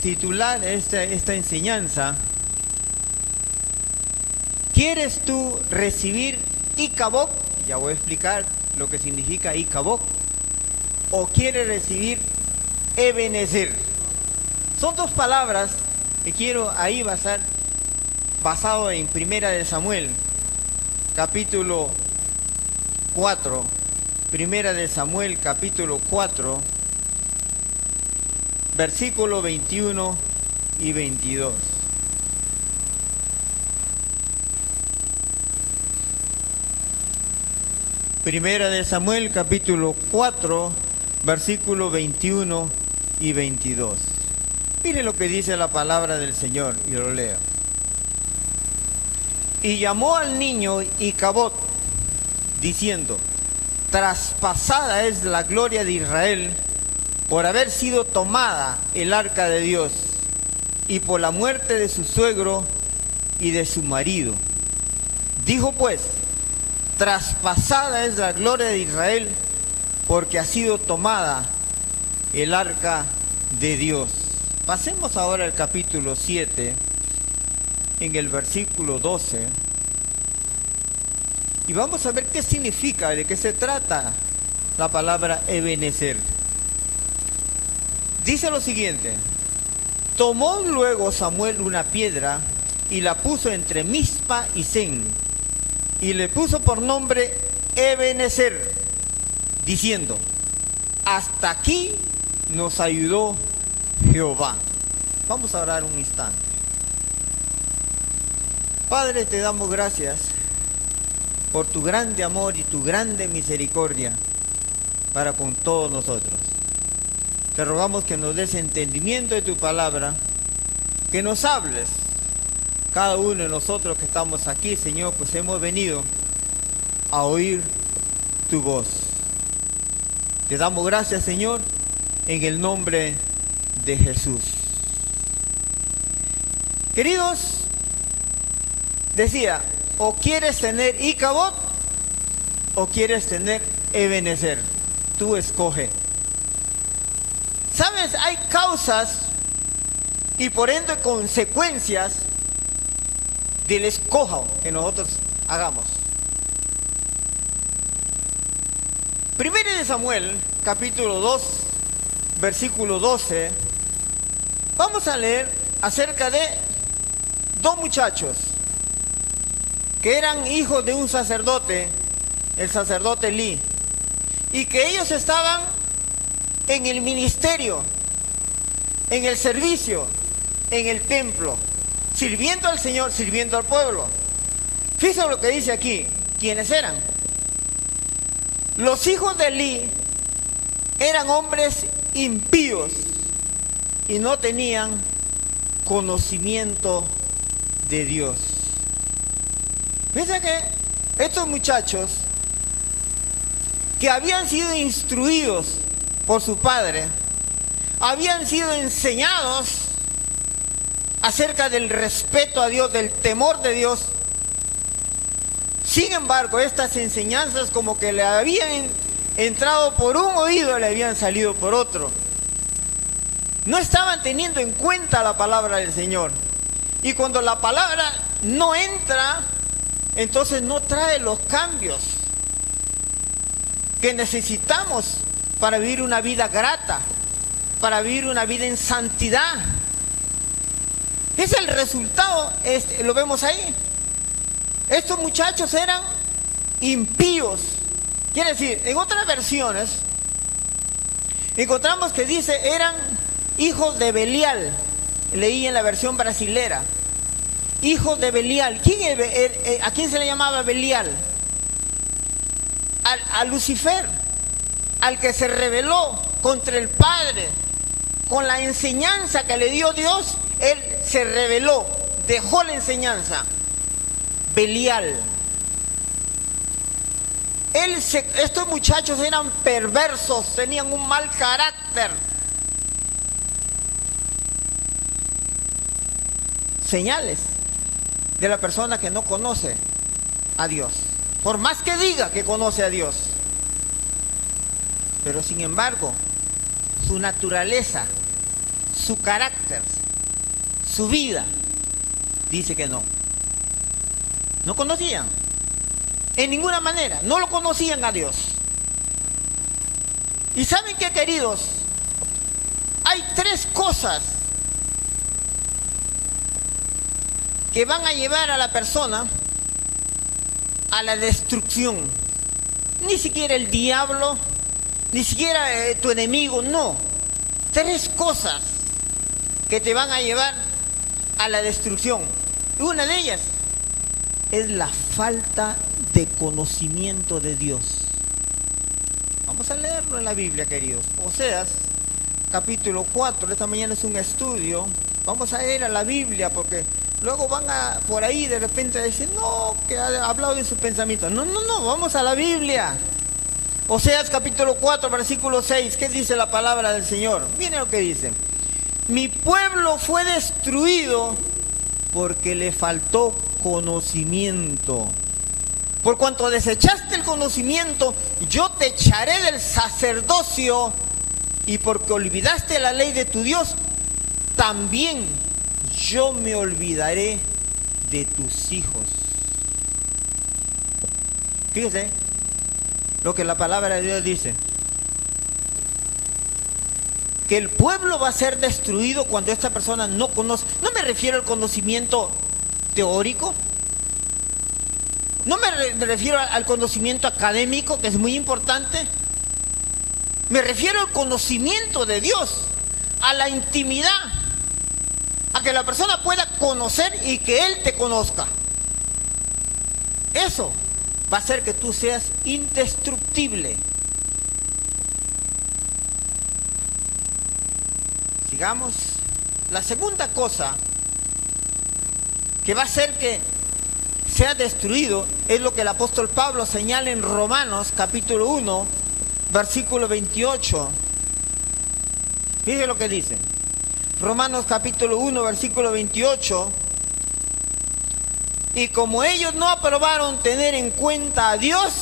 titular esta enseñanza: ¿quieres tú recibir Icabod? Ya voy a explicar lo que significa Icabod. ¿O quieres recibir Ebenezer? Son dos palabras que quiero ahí basado en Primera de Samuel, capítulo 4. Primera de Samuel, capítulo 4, versículo 21 y 22. Primera de Samuel, capítulo 4, versículo 21 y 22. Mire lo que dice la palabra del Señor, y lo leo. Y llamó al niño Icabod, diciendo: traspasada es la gloria de Israel por haber sido tomada el arca de Dios, y por la muerte de su suegro y de su marido. Dijo pues: traspasada es la gloria de Israel, porque ha sido tomada el arca de Dios. Pasemos ahora al capítulo 7, en el versículo 12, y vamos a ver qué significa, de qué se trata la palabra Ebenezer. Dice lo siguiente: tomó luego Samuel una piedra y la puso entre Mizpa y Sen, y le puso por nombre Ebenezer, diciendo: hasta aquí nos ayudó Jehová. Vamos a orar un instante. Padre, te damos gracias por tu grande amor y tu grande misericordia para con todos nosotros. Te rogamos que nos des entendimiento de tu palabra, que nos hables. Cada uno de nosotros que estamos aquí, Señor, pues hemos venido a oír tu voz. Te damos gracias, Señor, en el nombre de Jesús. Queridos, decía: o quieres tener Icabod o quieres tener Ebenezer. Tú escoge. ¿Sabes? Hay causas y por ende consecuencias del escojo que nosotros hagamos. Primera de Samuel, capítulo 2, versículo 12. Vamos a leer acerca de dos muchachos que eran hijos de un sacerdote, el sacerdote Elí, y que ellos estaban en el ministerio, en el servicio, en el templo, sirviendo al Señor, sirviendo al pueblo. Fíjense lo que dice aquí. ¿Quiénes eran? Los hijos de Elí eran hombres impíos y no tenían conocimiento de Dios. Fíjense que estos muchachos que habían sido instruidos por su padre, habían sido enseñados acerca del respeto a Dios, del temor de Dios. Sin embargo, estas enseñanzas como que le habían entrado por un oído y le habían salido por otro. No estaban teniendo en cuenta la palabra del Señor. Y cuando la palabra no entra, entonces no trae los cambios que necesitamos para vivir una vida grata, para vivir una vida en santidad. Es el resultado, lo vemos ahí. Estos muchachos eran impíos. Quiere decir, en otras versiones encontramos que dice eran hijos de Belial. Leí en la versión brasilera. Hijos de Belial. ¿A quién se le llamaba Belial? A Lucifer, al que se rebeló contra el Padre. Con la enseñanza que le dio Dios, él se rebeló, dejó la enseñanza. Belial. Estos muchachos eran perversos, tenían un mal carácter. Señales de la persona que no conoce a Dios, por más que diga que conoce a Dios. Pero sin embargo, su naturaleza, su carácter, su vida. Dice que no. No conocían. En ninguna manera. No lo conocían a Dios. ¿Y saben qué, queridos? Hay tres cosas que van a llevar a la persona a la destrucción. Ni siquiera el diablo, ni siquiera tu enemigo, no. Tres cosas que te van a llevar a la destrucción. Y una de ellas es la falta de conocimiento de Dios. Vamos a leerlo en la Biblia, queridos. Oseas, capítulo 4. Esta mañana es un estudio. Vamos a ir a la Biblia porque luego van a por ahí de repente a decir, no, que ha hablado de sus pensamientos. No, vamos a la Biblia. Oseas capítulo 4, versículo 6. ¿Qué dice la palabra del Señor? Miren lo que dice. Mi pueblo fue destruido porque le faltó conocimiento. Por cuanto desechaste el conocimiento, yo te echaré del sacerdocio, y porque olvidaste la ley de tu Dios, también yo me olvidaré de tus hijos. Fíjese lo que la palabra de Dios dice. Que el pueblo va a ser destruido cuando esta persona no conoce. No me refiero al conocimiento teórico. No me refiero al conocimiento académico, que es muy importante. Me refiero al conocimiento de Dios, a la intimidad, a que la persona pueda conocer y que Él te conozca. Eso va a hacer que tú seas indestructible. Sigamos. La segunda cosa que va a hacer que sea destruido es lo que el apóstol Pablo señala en Romanos capítulo 1, versículo 28. Fíjense lo que dice. Romanos capítulo 1, versículo 28. Y como ellos no aprobaron tener en cuenta a Dios,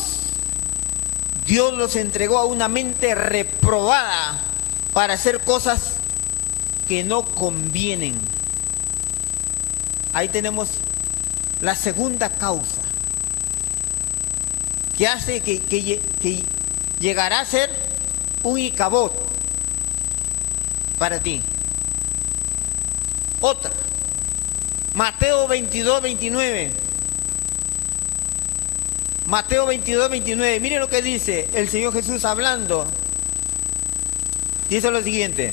Dios los entregó a una mente reprobada para hacer cosas que no convienen. Ahí tenemos la segunda causa que hace que llegará a ser un Icabod para ti. Otra, Mateo 22, 29. Mateo 22, 29. Miren lo que dice el Señor Jesús hablando. Dice lo siguiente.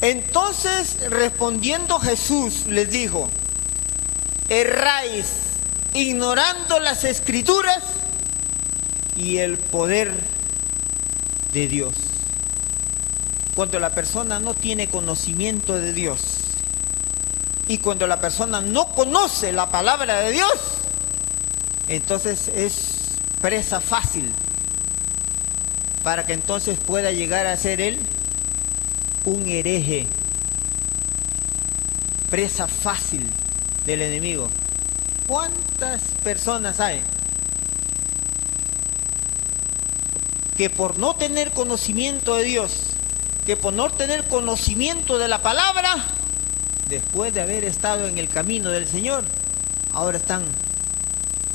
Entonces respondiendo Jesús les dijo: erráis ignorando las Escrituras y el poder de Dios. Cuando la persona no tiene conocimiento de Dios y cuando la persona no conoce la palabra de Dios, entonces es presa fácil para que entonces pueda llegar a ser él un hereje, presa fácil del enemigo. ¿Cuántas personas hay que por no tener conocimiento de Dios, que por no tener conocimiento de la palabra, después de haber estado en el camino del Señor, ahora están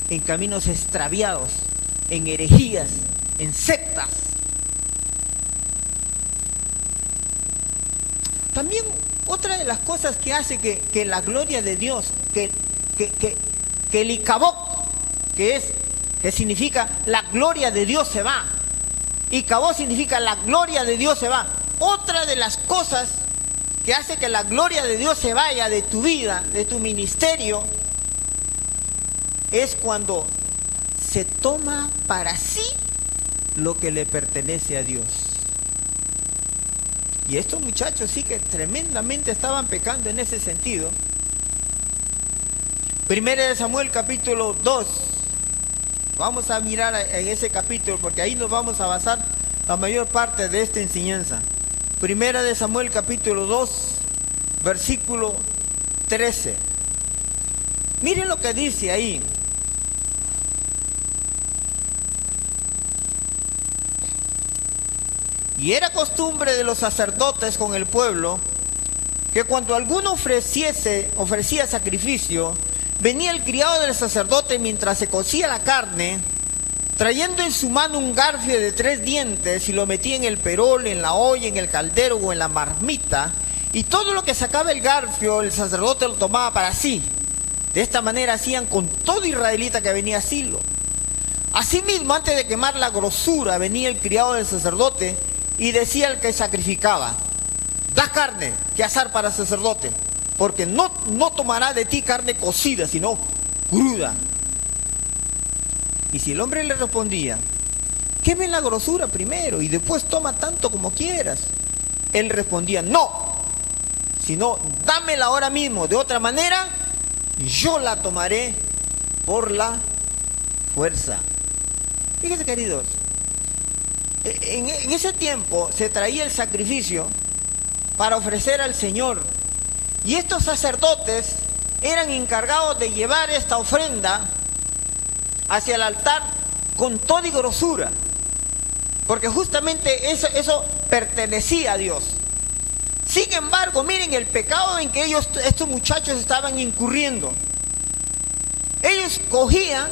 en caminos extraviados, en herejías, en sectas? También otra de las cosas que hace que la gloria de Dios, que el Icabod, que significa la gloria de Dios se va. Icabod significa la gloria de Dios se va. Otra de las cosas que hace que la gloria de Dios se vaya de tu vida, de tu ministerio, es cuando se toma para sí lo que le pertenece a Dios. Y estos muchachos sí que tremendamente estaban pecando en ese sentido. Primera de Samuel capítulo 2. Vamos a mirar en ese capítulo porque ahí nos vamos a basar la mayor parte de esta enseñanza. Primera de Samuel capítulo 2, versículo 13. Miren lo que dice ahí. Y era costumbre de los sacerdotes con el pueblo que cuando alguno ofrecía sacrificio, venía el criado del sacerdote mientras se cocía la carne, trayendo en su mano un garfio de 3 dientes y lo metía en el perol, en la olla, en el caldero o en la marmita, y todo lo que sacaba el garfio el sacerdote lo tomaba para sí. De esta manera hacían con todo israelita que venía a Silo. Asimismo, antes de quemar la grosura, venía el criado del sacerdote y decía al que sacrificaba: da carne que asar para el sacerdote, porque no tomará de ti carne cocida, sino cruda. Y si el hombre le respondía: queme la grosura primero y después toma tanto como quieras, él respondía: no, sino dámela ahora mismo, de otra manera yo la tomaré por la fuerza. Fíjense, queridos, en ese tiempo se traía el sacrificio para ofrecer al Señor, y estos sacerdotes eran encargados de llevar esta ofrenda hacia el altar con toda y grosura, porque justamente eso pertenecía a Dios. Sin embargo, miren el pecado en que estos muchachos estaban incurriendo. Ellos cogían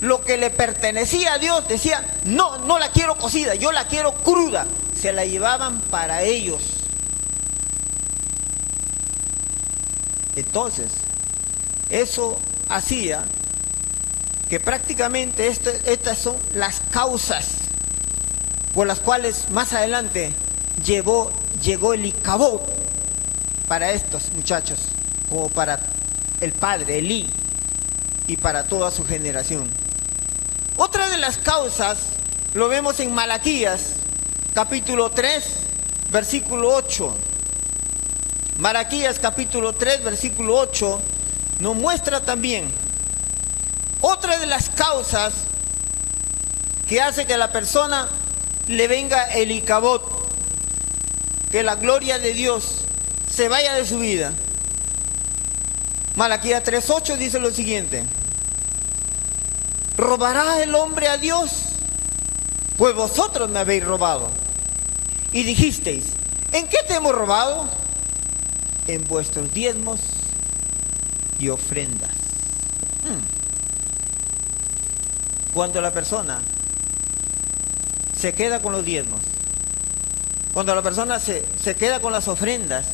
lo que le pertenecía a Dios, decían: no la quiero cocida, yo la quiero cruda. Se la llevaban para ellos. Entonces, eso hacía que prácticamente estas son las causas por las cuales más adelante llegó el Icabod para estos muchachos, como para el padre Elí y para toda su generación. Otra de las causas lo vemos en Malaquías capítulo 3 versículo 8. Malaquías capítulo 3 versículo 8 nos muestra también otra de las causas que hace que a la persona le venga el Icabod, que la gloria de Dios se vaya de su vida. Malaquías 3:8 dice lo siguiente: ¿robará el hombre a Dios? Pues vosotros me habéis robado. Y dijisteis: ¿en qué te hemos robado? En vuestros diezmos y ofrendas. Cuando la persona se queda con los diezmos, cuando la persona se queda con las ofrendas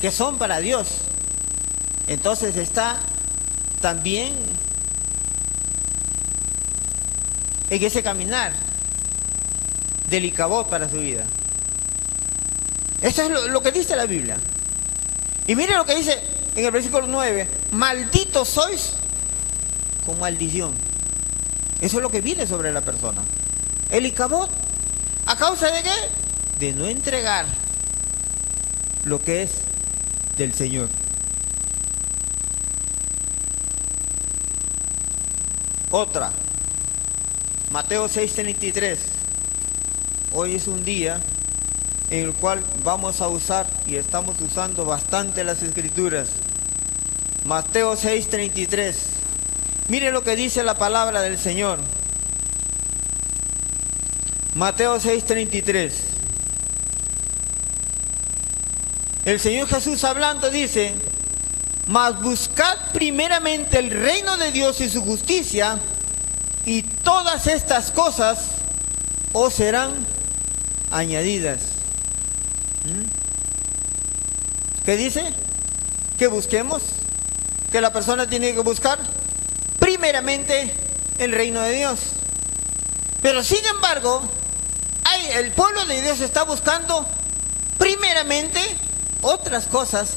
que son para Dios, entonces está también en ese caminar del Icabod para su vida. Eso es lo que dice la Biblia. Y mire lo que dice en el versículo 9: malditos sois con maldición. Eso es lo que viene sobre la persona. El Icabod, ¿a causa de qué? De no entregar lo que es del Señor. Otra, Mateo 6:33. Hoy es un día en el cual vamos a usar y estamos usando bastante las escrituras. Mateo 6:33. Mire lo que dice la palabra del Señor. Mateo 6:33. El Señor Jesús hablando dice: mas buscad primeramente el reino de Dios y su justicia, y todas estas cosas os serán añadidas. ¿Qué dice? Que busquemos, que la persona tiene que buscar primeramente el reino de Dios. Pero sin embargo, el pueblo de Dios está buscando primeramente otras cosas,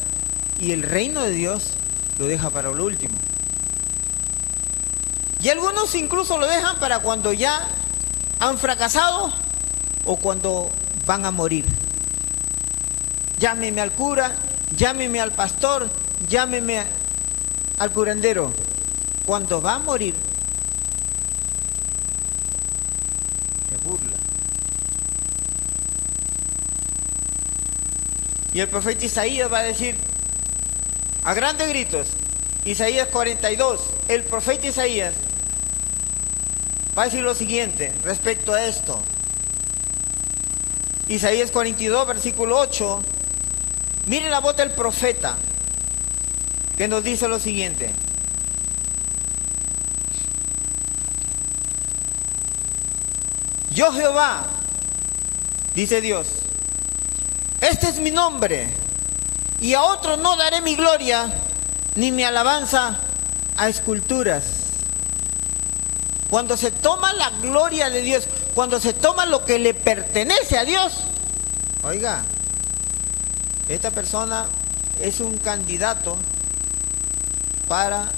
y el reino de Dios lo deja para lo último. Y algunos incluso lo dejan para cuando ya han fracasado o cuando van a morir. Llámeme al cura, llámeme al pastor, llámeme al curandero. Cuando va a morir, se burla. Y el profeta Isaías va a decir a grandes gritos, Isaías 42, el profeta Isaías va a decir lo siguiente respecto a esto: Isaías 42, versículo 8. Miren la voz del profeta, que nos dice lo siguiente. Yo Jehová, dice Dios, este es mi nombre, y a otro no daré mi gloria, ni mi alabanza a esculturas. Cuando se toma la gloria de Dios, cuando se toma lo que le pertenece a Dios, oiga, esta persona es un candidato para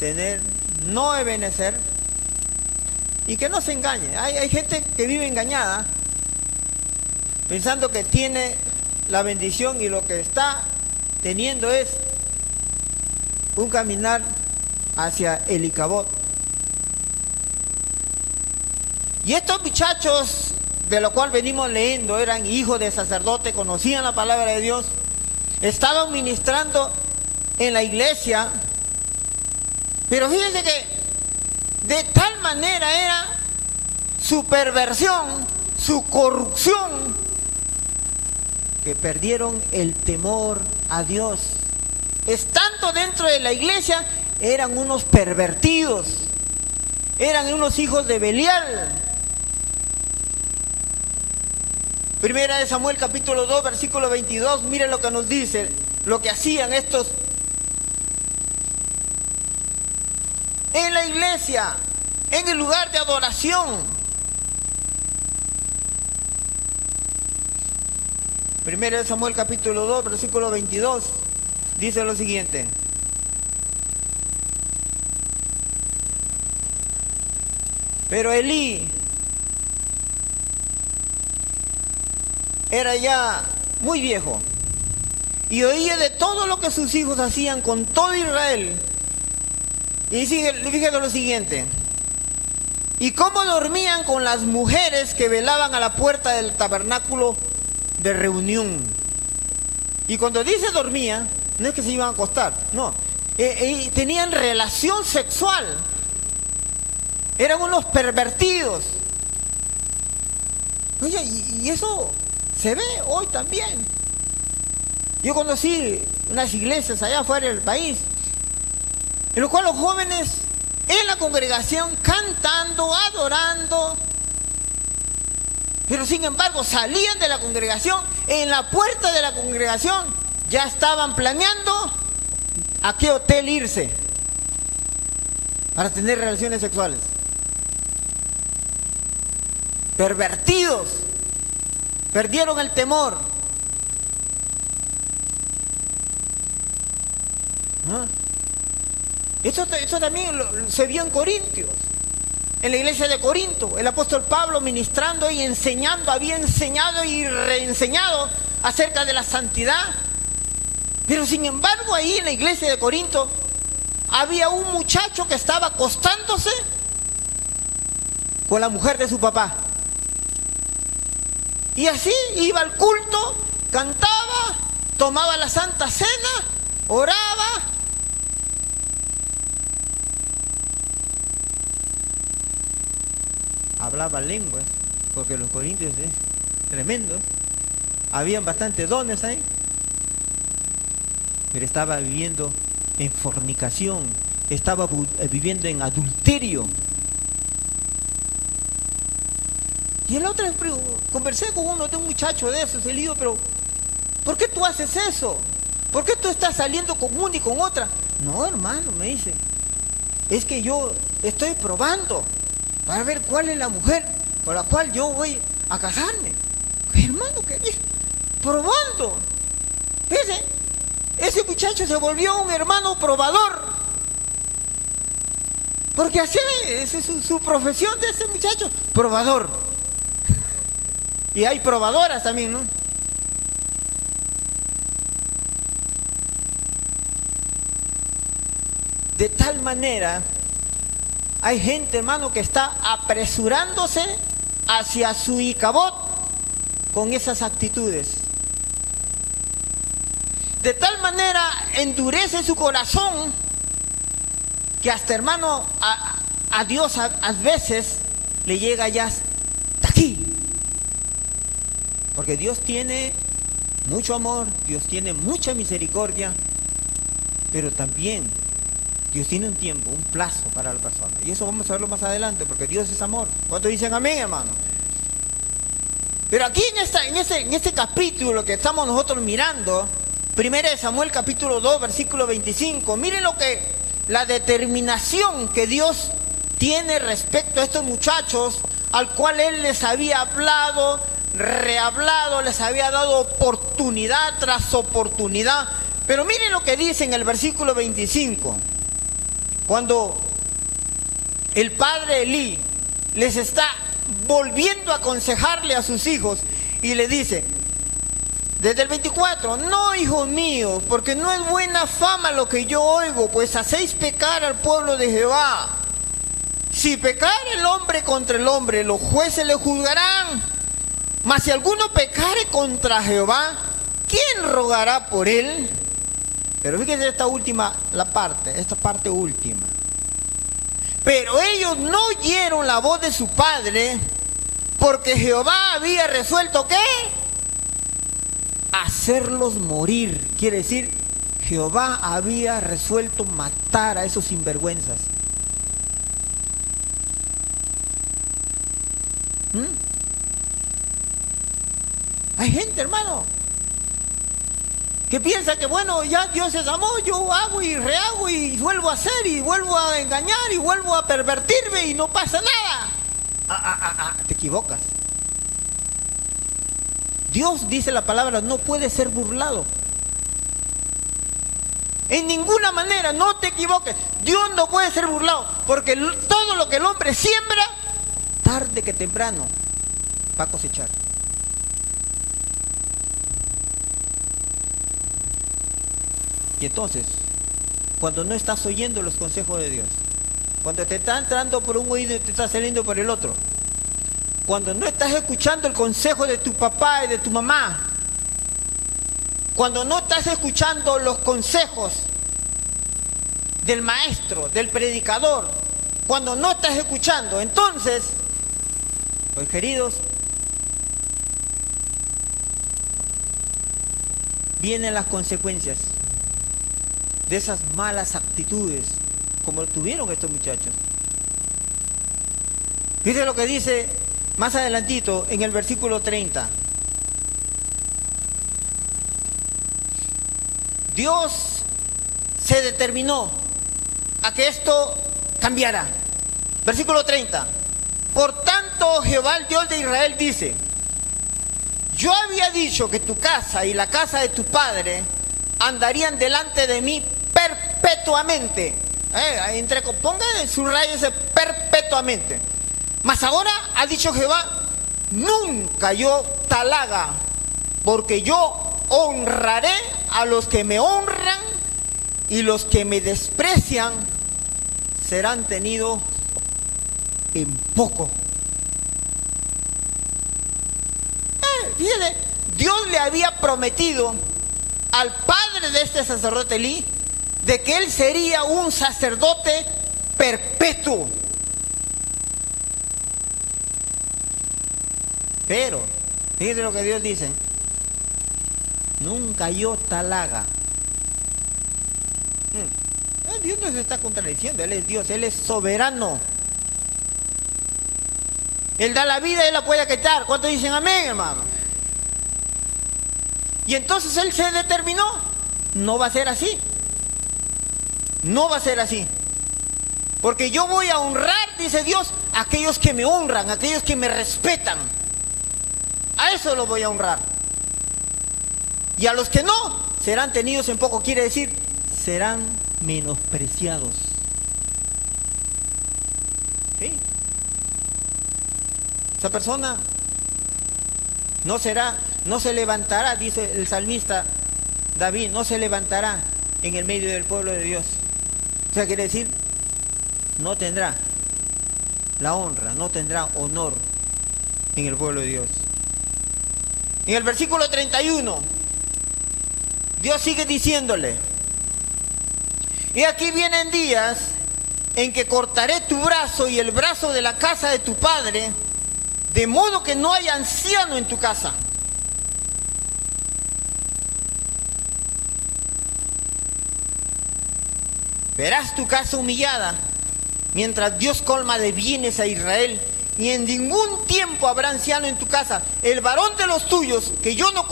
tener no Ebenezer. Y que no se engañe. Hay gente que vive engañada, pensando que tiene la bendición y lo que está teniendo es un caminar hacia el Icabod. Y estos muchachos, de lo cual venimos leyendo, eran hijos de sacerdote, conocían la palabra de Dios, estaban ministrando en la iglesia, pero fíjense que de tal manera era su perversión, su corrupción, que perdieron el temor a Dios. Estando dentro de la iglesia, eran unos pervertidos, eran unos hijos de Belial. Primera de Samuel capítulo 2, versículo 22, miren lo que nos dice, lo que hacían estos en la iglesia, en el lugar de adoración. Primera de Samuel capítulo 2, versículo 22, dice lo siguiente. Pero Elí era ya muy viejo y oía de todo lo que sus hijos hacían con todo Israel. Y fíjate lo siguiente. Y cómo dormían con las mujeres que velaban a la puerta del tabernáculo de reunión. Y cuando dice dormía, no es que se iban a acostar, no. Tenían relación sexual. Eran unos pervertidos. Oye, y eso se ve hoy también. Yo conocí unas iglesias allá afuera del país, en lo cual los jóvenes en la congregación cantando, adorando, pero sin embargo salían de la congregación, en la puerta de la congregación ya estaban planeando a qué hotel irse para tener relaciones sexuales. Pervertidos, perdieron el temor. ¿Ah? Esto también se vio en Corintios, en la iglesia de Corinto. El apóstol Pablo ministrando y enseñando, había enseñado y reenseñado acerca de la santidad. Pero sin embargo ahí en la iglesia de Corinto había un muchacho que estaba acostándose con la mujer de su papá. Y así iba al culto, cantaba, tomaba la Santa Cena, oraba. Hablaba lenguas, porque los corintios tremendos, habían bastantes dones ahí, pero estaba viviendo en fornicación, estaba viviendo en adulterio. Y el otro, conversé con un muchacho de esos, y le digo, pero ¿por qué tú haces eso? ¿Por qué tú estás saliendo con una y con otra? No, hermano, me dice, es que yo estoy probando para ver cuál es la mujer con la cual yo voy a casarme. Hermano, ¿qué dice? Probando. Ese muchacho se volvió un hermano probador. Porque así es su profesión de ese muchacho, probador. Y hay probadoras también, ¿no? De tal manera, hay gente, hermano, que está apresurándose hacia su Icabod con esas actitudes. De tal manera endurece su corazón que hasta, hermano, a Dios a veces le llega ya hasta aquí. Porque Dios tiene mucho amor, Dios tiene mucha misericordia, pero también Dios tiene un tiempo, un plazo para la persona. Y eso vamos a verlo más adelante, porque Dios es amor. ¿Cuántos dicen amén, hermano? Pero aquí en este capítulo que estamos nosotros mirando, 1 Samuel capítulo 2, versículo 25, miren la determinación que Dios tiene respecto a estos muchachos, al cual Él les había hablado, rehablado, les había dado oportunidad tras oportunidad. Pero miren lo que dice en el versículo 25, cuando el padre Elí les está volviendo a aconsejarle a sus hijos y le dice, desde el 24, no, hijos míos, porque no es buena fama lo que yo oigo, pues hacéis pecar al pueblo de Jehová. Si pecar el hombre contra el hombre, los jueces le juzgarán. Mas si alguno pecare contra Jehová, ¿quién rogará por él? Pero fíjense esta parte última. Pero ellos no oyeron la voz de su padre, porque Jehová había resuelto, ¿qué? Hacerlos morir. Quiere decir, Jehová había resuelto matar a esos sinvergüenzas. Hay gente, hermano, que piensa que bueno, ya Dios es amor, yo hago y rehago y vuelvo a hacer y vuelvo a engañar y vuelvo a pervertirme y no pasa nada. Te equivocas. Dios, dice la palabra, no puede ser burlado. En ninguna manera, no te equivoques. Dios no puede ser burlado, porque todo lo que el hombre siembra, tarde que temprano va a cosechar. Y entonces, cuando no estás oyendo los consejos de Dios, cuando te está entrando por un oído y te está saliendo por el otro, cuando no estás escuchando el consejo de tu papá y de tu mamá, cuando no estás escuchando los consejos del maestro, del predicador, cuando no estás escuchando, entonces, pues queridos, vienen las consecuencias de esas malas actitudes como tuvieron estos muchachos. Fíjense lo que dice más adelantito en el versículo 30. Dios se determinó a que esto cambiara. Versículo 30. Por tanto, Jehová, el Dios de Israel, dice: yo había dicho que tu casa y la casa de tu padre andarían delante de mí perpetuamente. Ponga en su rayo ese perpetuamente. Mas ahora ha dicho Jehová: nunca yo tal haga, porque yo honraré a los que me honran, y los que me desprecian serán tenidos en poco. Fíjate, Dios le había prometido al padre de este sacerdote Elí de que él sería un sacerdote perpetuo. Pero, fíjense lo que Dios dice: nunca yo tal haga. Dios no se está contradiciendo, Él es Dios, Él es soberano. Él da la vida, Él la puede quitar. ¿Cuántos dicen amén, hermano? Y entonces Él se determinó: no va a ser así. No va a ser así. Porque yo voy a honrar, dice Dios, a aquellos que me honran, a aquellos que me respetan. A eso los voy a honrar. Y a los que no, serán tenidos en poco. Quiere decir, serán menospreciados. ¿Sí? Esa persona no se levantará, dice el salmista David, no se levantará en el medio del pueblo de Dios. O sea, quiere decir, no tendrá la honra, no tendrá honor en el pueblo de Dios. En el versículo 31, Dios sigue diciéndole: y aquí vienen días en que cortaré tu brazo y el brazo de la casa de tu padre, de modo que no haya anciano en tu casa. Verás tu casa humillada, mientras Dios colma de bienes a Israel, y en ningún tiempo habrá anciano en tu casa. El varón de los tuyos, que yo no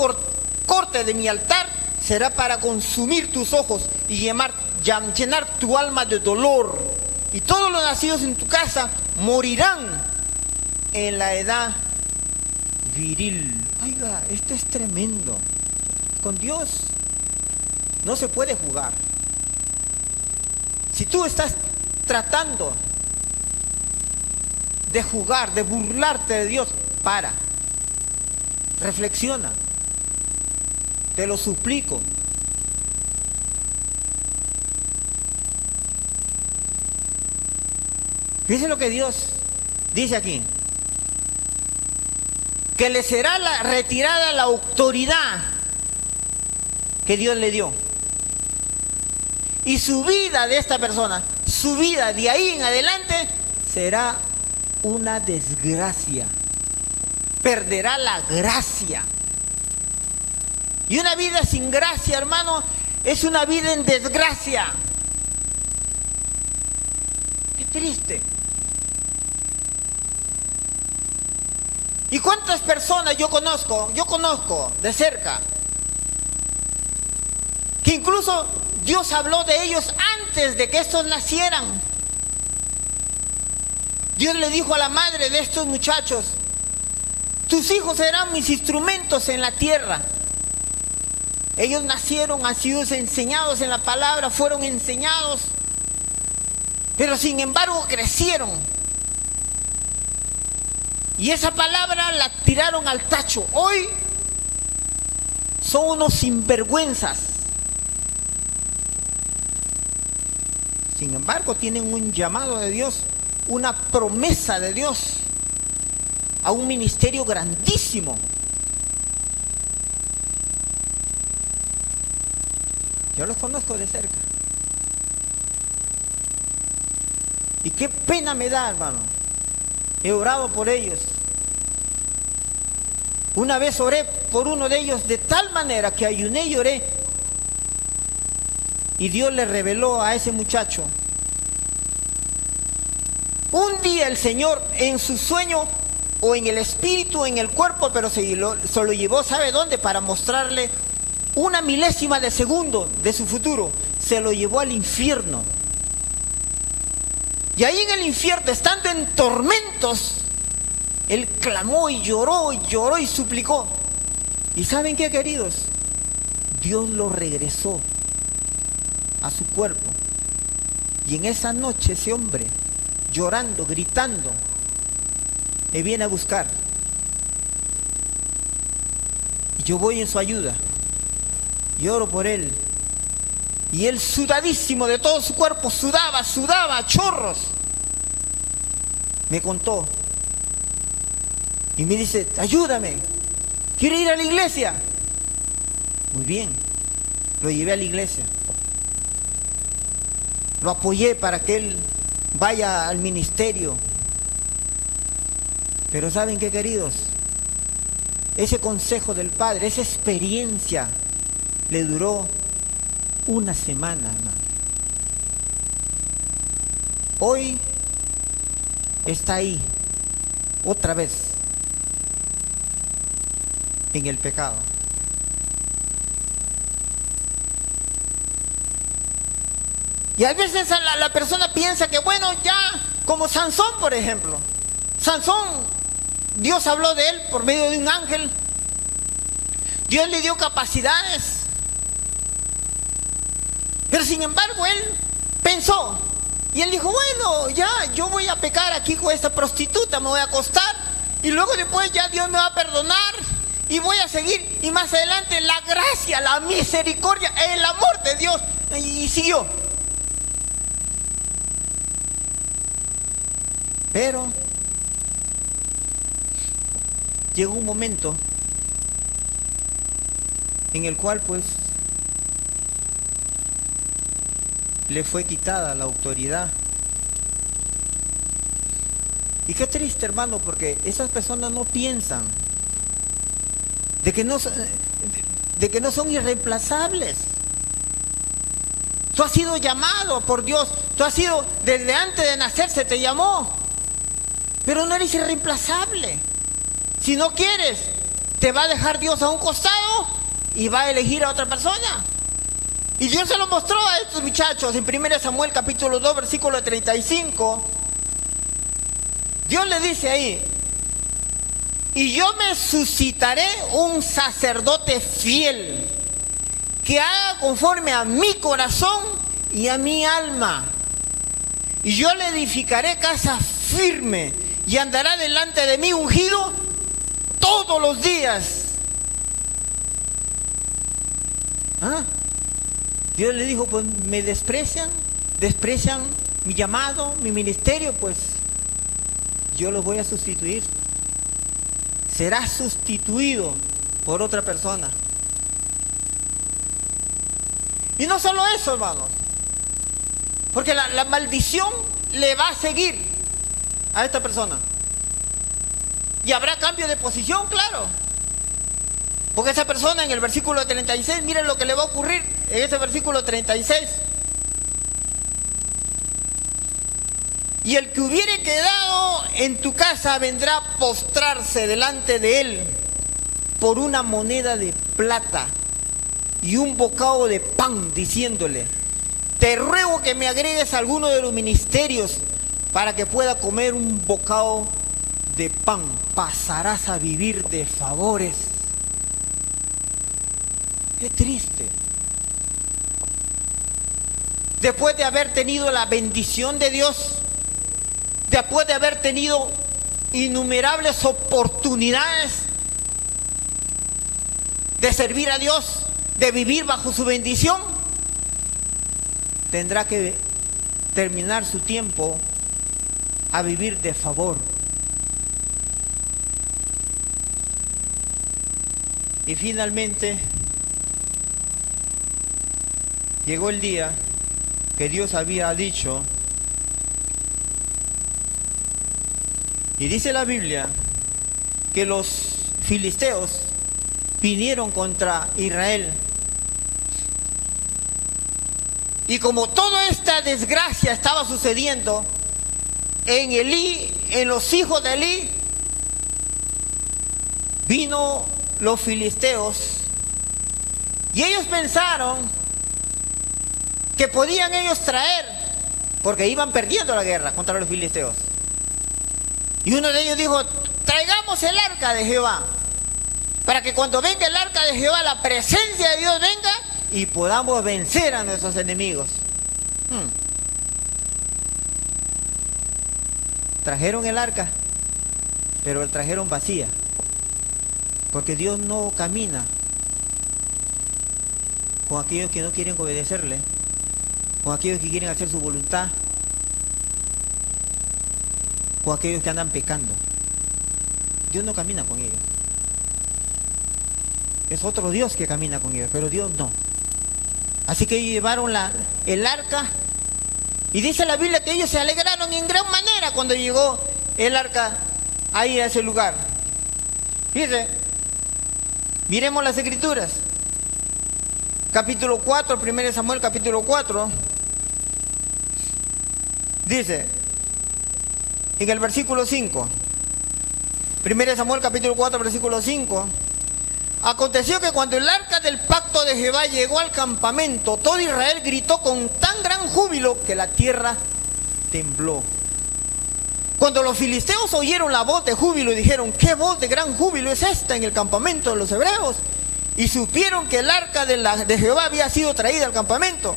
corte de mi altar, será para consumir tus ojos y llenar tu alma de dolor. Y todos los nacidos en tu casa morirán en la edad viril. Oiga, esto es tremendo. Con Dios no se puede jugar. Si tú estás tratando de jugar, de burlarte de Dios, para, reflexiona, te lo suplico. Fíjense lo que Dios dice aquí, que le será retirada la autoridad que Dios le dio, y su vida de esta persona, su vida de ahí en adelante será una desgracia, perderá la gracia. Y una vida sin gracia, hermano, es una vida en desgracia. Qué triste. ¿Y cuántas personas yo conozco de cerca, que incluso Dios habló de ellos antes de que estos nacieran? Dios le dijo a la madre de estos muchachos: tus hijos serán mis instrumentos en la tierra. Ellos nacieron, han sido enseñados en la palabra, fueron enseñados, pero sin embargo crecieron. Y esa palabra la tiraron al tacho. Hoy son unos sinvergüenzas. Sin embargo, tienen un llamado de Dios, una promesa de Dios a un ministerio grandísimo. Yo los conozco de cerca. Y qué pena me da, hermano. He orado por ellos. Una vez oré por uno de ellos de tal manera que ayuné y oré. Y Dios le reveló a ese muchacho. Un día el Señor en su sueño, o en el espíritu, o en el cuerpo, pero se lo llevó, ¿sabe dónde? Para mostrarle una milésima de segundo de su futuro. Se lo llevó al infierno. Y ahí en el infierno, estando en tormentos, él clamó y lloró y suplicó. ¿Y saben qué, queridos? Dios lo regresó a su cuerpo. Y en esa noche ese hombre, llorando, gritando, me viene a buscar. Y yo voy en su ayuda. Y oro por él. Y él, sudadísimo de todo su cuerpo, sudaba a chorros, me contó. Y me dice: ayúdame, quiero ir a la iglesia. Muy bien, lo llevé a la iglesia. Lo apoyé para que él vaya al ministerio. Pero ¿saben qué, queridos? Ese consejo del Padre, esa experiencia, le duró una semana, hermano. Hoy está ahí, otra vez, en el pecado. Y a veces la persona piensa que, bueno, ya, como Sansón, por ejemplo. Sansón, Dios habló de él por medio de un ángel. Dios le dio capacidades. Pero sin embargo él pensó, y él dijo: bueno, ya, yo voy a pecar aquí con esta prostituta, me voy a acostar, y luego después ya Dios me va a perdonar, y voy a seguir, y más adelante la gracia, la misericordia, el amor de Dios, y siguió. Pero llegó un momento en el cual pues le fue quitada la autoridad. Y qué triste, hermano, porque esas personas no piensan de que no son irreemplazables. Tú has sido llamado por Dios. Tú has sido, desde antes de nacer se te llamó. Pero no eres irreemplazable. Si no quieres, te va a dejar Dios a un costado y va a elegir a otra persona. Y Dios se lo mostró a estos muchachos en 1 Samuel capítulo 2, versículo 35. Dios le dice ahí: y yo me suscitaré un sacerdote fiel, que haga conforme a mi corazón y a mi alma. Y yo le edificaré casa firme, y andará delante de mí ungido todos los días. ¿Ah? Dios le dijo: pues me desprecian mi llamado, mi ministerio, pues yo los voy a sustituir. Será sustituido por otra persona. Y no solo eso, hermanos, porque la maldición le va a seguir a esta persona. Y habrá cambio de posición, claro. Porque esa persona en el versículo 36, miren lo que le va a ocurrir en ese versículo 36. Y el que hubiere quedado en tu casa vendrá a postrarse delante de él por una moneda de plata y un bocado de pan, diciéndole: te ruego que me agregues alguno de los ministerios para que pueda comer un bocado de pan. Pasarás a vivir de favores. Qué triste. Después de haber tenido la bendición de Dios, después de haber tenido innumerables oportunidades de servir a Dios, de vivir bajo su bendición, tendrá que terminar su tiempo a vivir de favor. Y finalmente llegó el día que Dios había dicho, y dice la Biblia que los filisteos vinieron contra Israel. Y como toda esta desgracia estaba sucediendo en Elí, en los hijos de Elí, vino los filisteos y ellos pensaron que podían ellos traer, porque iban perdiendo la guerra contra los filisteos. Y uno de ellos dijo: traigamos el arca de Jehová, para que cuando venga el arca de Jehová, la presencia de Dios venga y podamos vencer a nuestros enemigos. Trajeron el arca, pero la trajeron vacía, porque Dios no camina con aquellos que no quieren obedecerle, con aquellos que quieren hacer su voluntad, con aquellos que andan pecando. Dios no camina con ellos. Es otro Dios que camina con ellos, pero Dios no. Así que ellos llevaron el arca, y dice la Biblia que ellos se alegraron en gran manera cuando llegó el arca ahí a ese lugar. Fíjense, miremos las escrituras. Capítulo 4, 1 Samuel capítulo 4, dice en el versículo 5, 1 Samuel capítulo 4, versículo 5: aconteció que cuando el arca del pacto de Jehová llegó al campamento, todo Israel gritó con tan gran júbilo que la tierra tembló. Cuando los filisteos oyeron la voz de júbilo, dijeron: ¿qué voz de gran júbilo es esta en el campamento de los hebreos? Y supieron que el arca de Jehová había sido traída al campamento.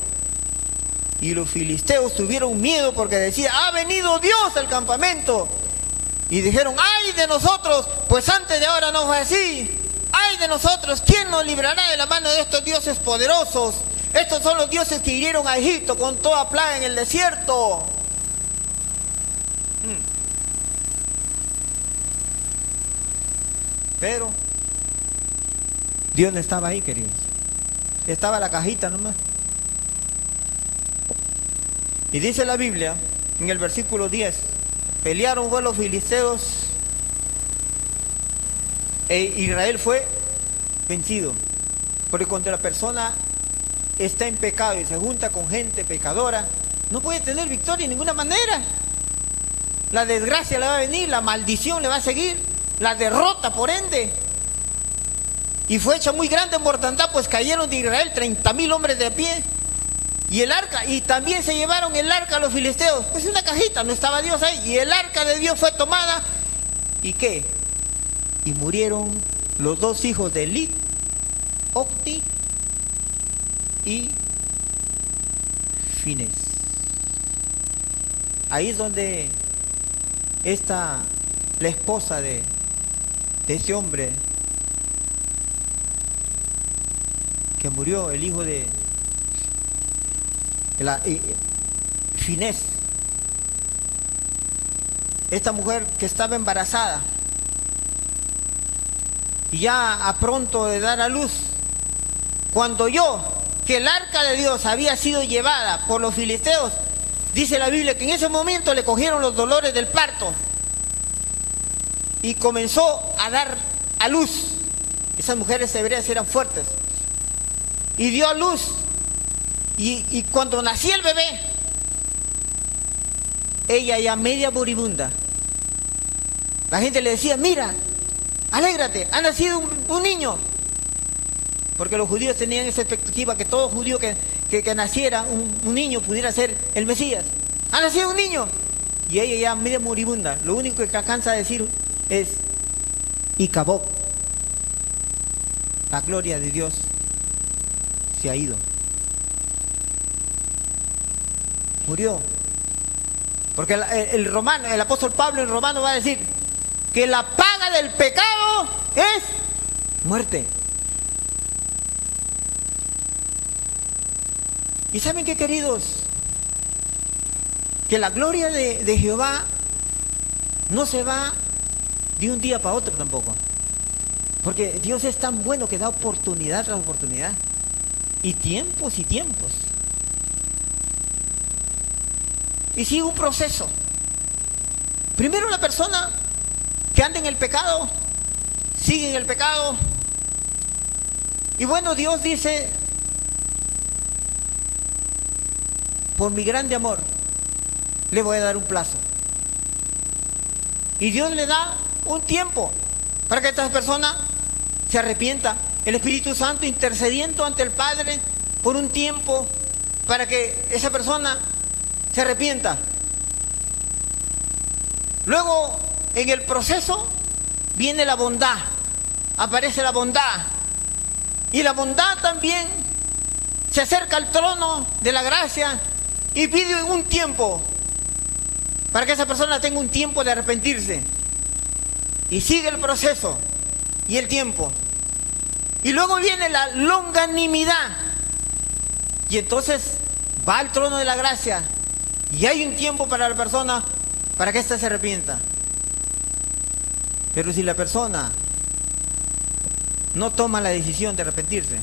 Y los filisteos tuvieron miedo, porque decía: ha venido Dios al campamento. Y dijeron: ay de nosotros, pues antes de ahora no fue así. Ay de nosotros, ¿quién nos librará de la mano de estos dioses poderosos? Estos son los dioses que hirieron a Egipto con toda plaga en el desierto. Pero Dios no estaba ahí, queridos. Estaba la cajita nomás. Y dice la Biblia en el versículo 10: pelearon con los filisteos e Israel fue vencido. Porque cuando la persona está en pecado y se junta con gente pecadora, no puede tener victoria de ninguna manera. La desgracia le va a venir, la maldición le va a seguir, la derrota por ende. Y fue hecha muy grande mortandad, pues cayeron de Israel 30,000 hombres de a pie. Y el arca, y también se llevaron el arca a los filisteos. Pues una cajita, no estaba Dios ahí. Y el arca de Dios fue tomada. ¿Y qué? Y murieron los dos hijos de Elí, Ocni y Fines. Ahí es donde está la esposa de ese hombre que murió, el hijo de Finés. Esta mujer que estaba embarazada y ya a pronto de dar a luz, cuando oyó que el arca de Dios había sido llevada por los filisteos, dice la Biblia que en ese momento le cogieron los dolores del parto y comenzó a dar a luz. Esas mujeres hebreas eran fuertes y dio a luz. Y cuando nacía el bebé, ella ya media moribunda, la gente le decía: mira, alégrate, ha nacido un niño. Porque los judíos tenían esa expectativa que todo judío que naciera un niño pudiera ser el Mesías. Ha nacido un niño. Y ella ya media moribunda, lo único que alcanza a decir es: y acabó. La gloria de Dios se ha ido. Murió. Porque el apóstol Pablo en Romano va a decir que la paga del pecado es muerte. ¿Y saben qué, queridos? Que la gloria de Jehová no se va de un día para otro tampoco. Porque Dios es tan bueno que da oportunidad tras oportunidad. Y tiempos y tiempos. Y sigue un proceso. Primero la persona que anda en el pecado, sigue en el pecado. Y bueno, Dios dice: por mi grande amor, le voy a dar un plazo. Y Dios le da un tiempo para que esta persona se arrepienta. El Espíritu Santo intercediendo ante el Padre por un tiempo para que esa persona se arrepienta. Luego, en el proceso, viene la bondad. Aparece la bondad. Y la bondad también se acerca al trono de la gracia y pide un tiempo para que esa persona tenga un tiempo de arrepentirse. Y sigue el proceso y el tiempo. Y luego viene la longanimidad. Y entonces va al trono de la gracia y hay un tiempo para la persona para que ésta se arrepienta. Pero si la persona no toma la decisión de arrepentirse,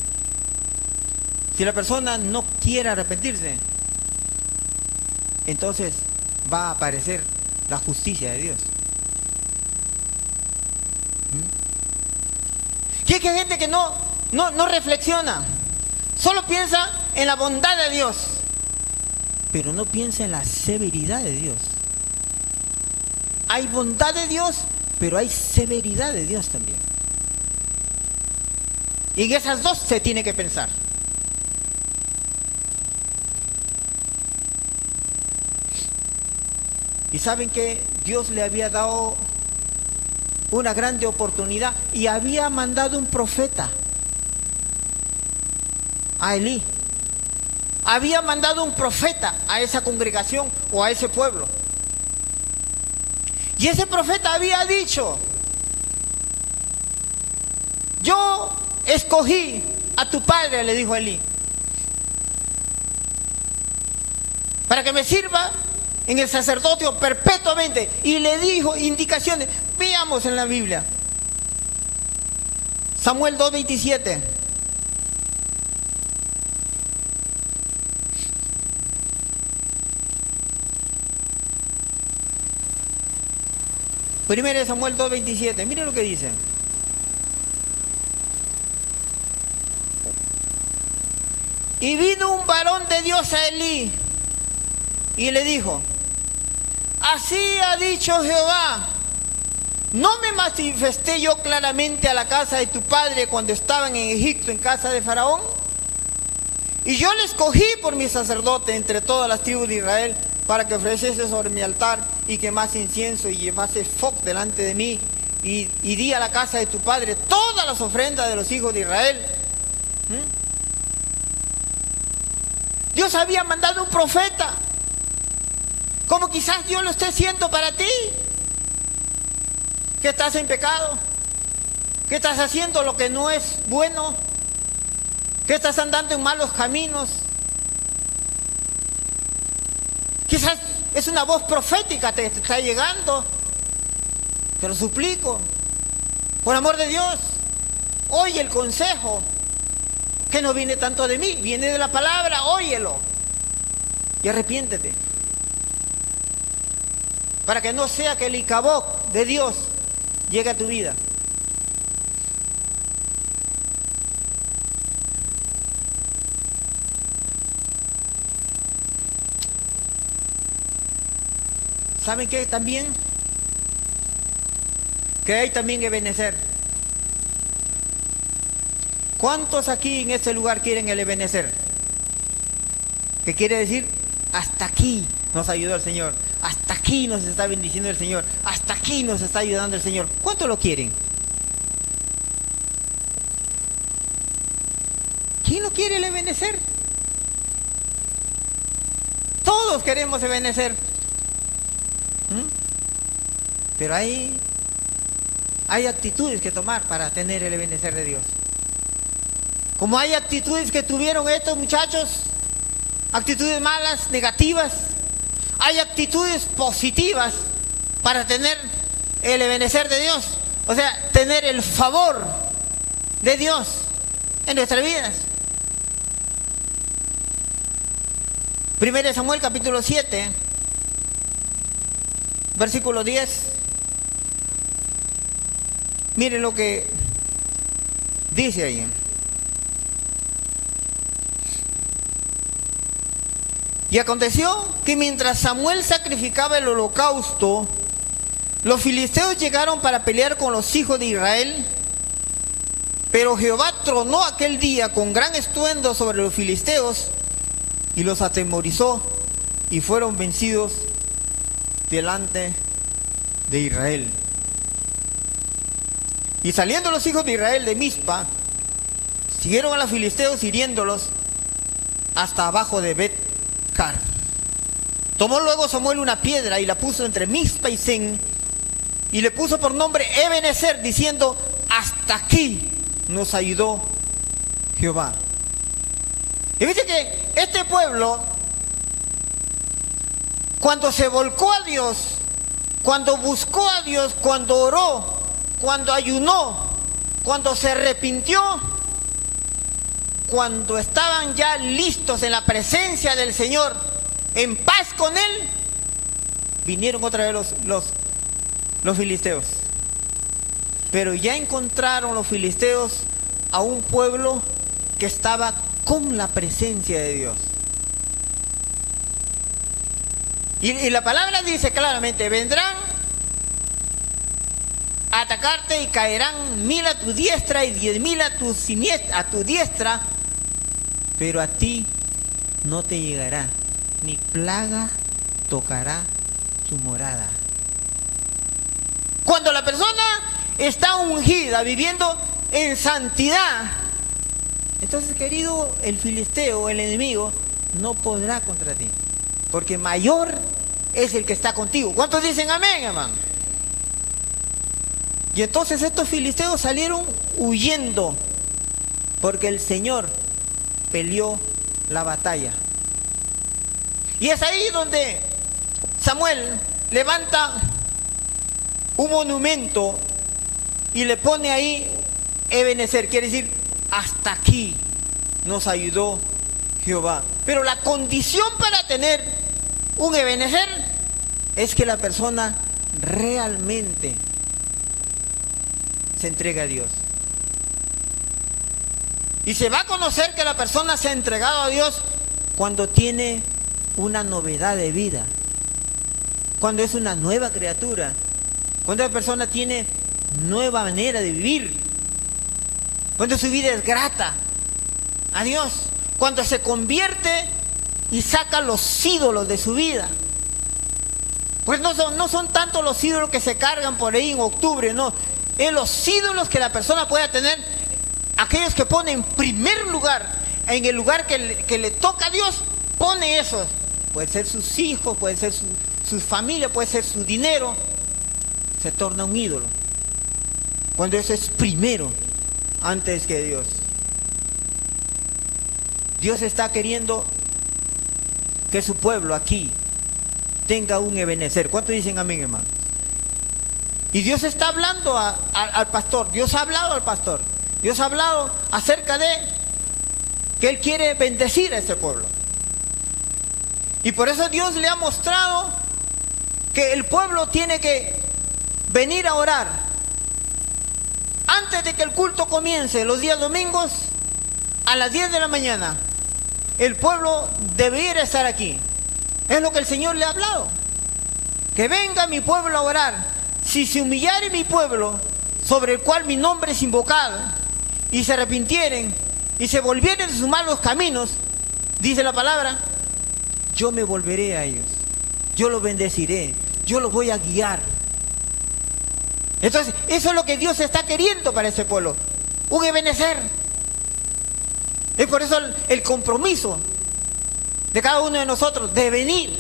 si la persona no quiere arrepentirse, entonces va a aparecer la justicia de Dios. Y es que hay gente que no reflexiona, solo piensa en la bondad de Dios, pero no piensa en la severidad de Dios. Hay bondad de Dios, pero hay severidad de Dios también. Y en esas dos se tiene que pensar. Y saben que Dios le había dado una grande oportunidad y había mandado un profeta a Elí. Había mandado un profeta a esa congregación o a ese pueblo. Y ese profeta había dicho: yo escogí a tu padre, le dijo a Elí, para que me sirva en el sacerdocio perpetuamente. Y le dijo indicaciones. Veamos en la Biblia. Samuel 2:27. Primero de Samuel 2:27. Miren lo que dice. Y vino un varón de Dios a Elí y le dijo: así ha dicho Jehová, ¿no me manifesté yo claramente a la casa de tu padre cuando estaban en Egipto, en casa de Faraón? Y yo le escogí por mi sacerdote entre todas las tribus de Israel, para que ofreciese sobre mi altar y quemase incienso y llevase foc delante de mí, y di a la casa de tu padre todas las ofrendas de los hijos de Israel. Dios había mandado un profeta, como quizás Dios lo esté haciendo para ti, que estás en pecado, que estás haciendo lo que no es bueno, que estás andando en malos caminos. Quizás es una voz profética que te está llegando. Te lo suplico, por amor de Dios, oye el consejo, que no viene tanto de mí, viene de la palabra, óyelo y arrepiéntete, para que no sea que el Icabod de Dios llegue a tu vida. ¿Saben qué también? Que hay también Ebenezer. ¿Cuántos aquí en este lugar quieren el Ebenezer? ¿Qué quiere decir? Hasta aquí nos ayudó el Señor. Hasta aquí nos está bendiciendo el Señor. Hasta aquí nos está ayudando el Señor. ¿Cuántos lo quieren? ¿Quién lo quiere el Ebenezer? Todos queremos Ebenezer. Pero hay actitudes que tomar para tener el Ebenezer de Dios. Como hay actitudes que tuvieron estos muchachos, actitudes malas, negativas, hay actitudes positivas para tener el Ebenezer de Dios. O sea, tener el favor de Dios en nuestras vidas. 1 Samuel capítulo 7, versículo 10. Miren lo que dice ahí. Y aconteció que mientras Samuel sacrificaba el holocausto, los filisteos llegaron para pelear con los hijos de Israel. Pero Jehová tronó aquel día con gran estruendo sobre los filisteos y los atemorizó, y fueron vencidos delante de Israel. Y saliendo los hijos de Israel de Mizpa, siguieron a los filisteos hiriéndolos hasta abajo de Bet-car. Tomó luego Samuel una piedra y la puso entre Mizpa y Sen, y le puso por nombre Ebenezer, diciendo: hasta aquí nos ayudó Jehová. Y dice que este pueblo, cuando se volcó a Dios, cuando buscó a Dios, cuando oró, cuando ayunó, cuando se arrepintió, cuando estaban ya listos en la presencia del Señor, en paz con Él, vinieron otra vez los filisteos. Pero ya encontraron los filisteos a un pueblo que estaba con la presencia de Dios. Y la palabra dice claramente: vendrán a atacarte y caerán 1000 a tu diestra y 10.000 a tu diestra, pero a ti no te llegará, ni plaga tocará tu morada. Cuando la persona está ungida, viviendo en santidad, entonces, querido, el filisteo, el enemigo, no podrá contra ti, porque mayor es el que está contigo. ¿Cuántos dicen amén, hermano? Y entonces estos filisteos salieron huyendo, porque el Señor peleó la batalla. Y es ahí donde Samuel levanta un monumento y le pone ahí Ebenezer, quiere decir: hasta aquí nos ayudó Jehová. Pero la condición para tener un Ebenezer es que la persona realmente se entrega a Dios. Y se va a conocer que la persona se ha entregado a Dios cuando tiene una novedad de vida, cuando es una nueva criatura, cuando la persona tiene nueva manera de vivir, cuando su vida es grata a Dios, cuando se convierte y saca los ídolos de su vida. Pues no son tanto los ídolos que se cargan por ahí en octubre, no, es los ídolos que la persona pueda tener, aquellos que pone en primer lugar, en el lugar que le toca a Dios, pone eso. Puede ser sus hijos, puede ser su familia, puede ser su dinero. Se torna un ídolo cuando eso es primero antes que Dios. Dios está queriendo que su pueblo aquí tenga un Ebenezer. ¿Cuántos dicen amén, hermano? Y Dios está hablando al pastor. Dios ha hablado al pastor. Dios ha hablado acerca de que Él quiere bendecir a este pueblo. Y por eso Dios le ha mostrado que el pueblo tiene que venir a orar. Antes de que el culto comience, los días domingos, a las 10 de la mañana, el pueblo debería estar aquí. Es lo que el Señor le ha hablado. Que venga mi pueblo a orar. Si se humillare mi pueblo, sobre el cual mi nombre es invocado, y se arrepintieren y se volvieren de sus malos caminos, dice la palabra, yo me volveré a ellos, yo los bendeciré, yo los voy a guiar. Entonces, eso es lo que Dios está queriendo para ese pueblo, un Ebenezer. Es por eso el compromiso de cada uno de nosotros de venir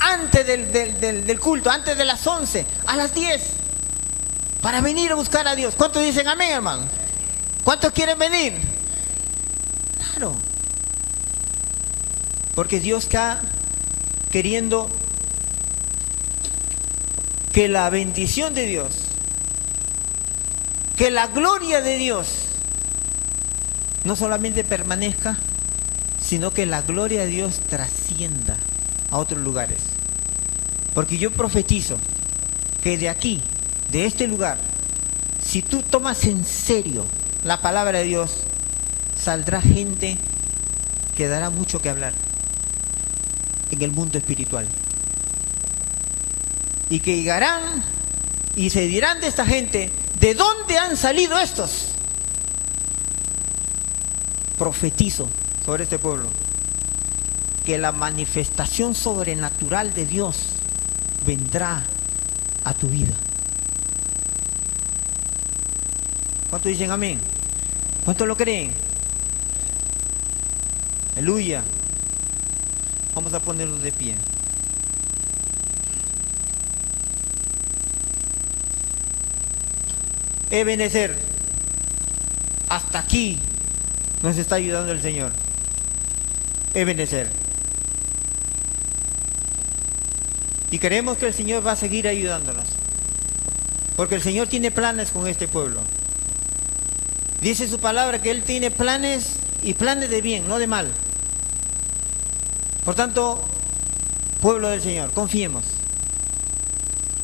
antes del culto, antes de las 11, a las 10, para venir a buscar a Dios. ¿Cuántos dicen amén, hermano? ¿Cuántos quieren venir? Claro. Porque Dios está queriendo que la bendición de Dios, que la gloria de Dios no solamente permanezca, sino que la gloria de Dios trascienda a otros lugares. Porque yo profetizo que de aquí, de este lugar, si tú tomas en serio la palabra de Dios, saldrá gente que dará mucho que hablar en el mundo espiritual. Y que llegarán y se dirán de esta gente, ¿de dónde han salido estos? Profetizo sobre este pueblo que la manifestación sobrenatural de Dios vendrá a tu vida. ¿Cuántos dicen amén? ¿Cuántos lo creen? Aleluya. Vamos a ponernos de pie. Ebenezer, hasta aquí nos está ayudando el Señor. Ebenezer. Y creemos que el Señor va a seguir ayudándonos, porque el Señor tiene planes con este pueblo. Dice su palabra que Él tiene planes, y planes de bien, no de mal. Por tanto, pueblo del Señor, confiemos,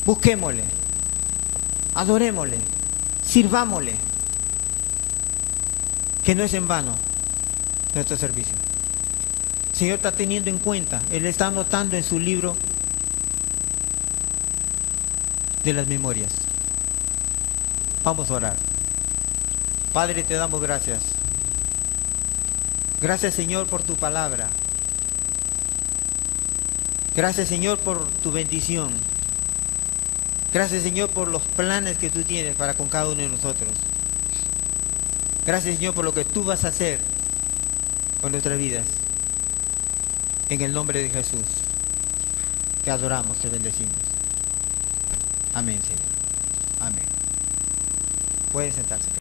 busquémosle, adorémosle, sirvámosle, que no es en vano nuestro servicio. El Señor está teniendo en cuenta, Él está anotando en su libro de las memorias. Vamos a orar. Padre, te damos gracias. Gracias, Señor, por tu palabra. Gracias, Señor, por tu bendición. Gracias, Señor, por los planes que tú tienes para con cada uno de nosotros. Gracias, Señor, por lo que tú vas a hacer con nuestras vidas. En el nombre de Jesús, te adoramos, te bendecimos. Amén, Señor. Amén. Pueden sentarse.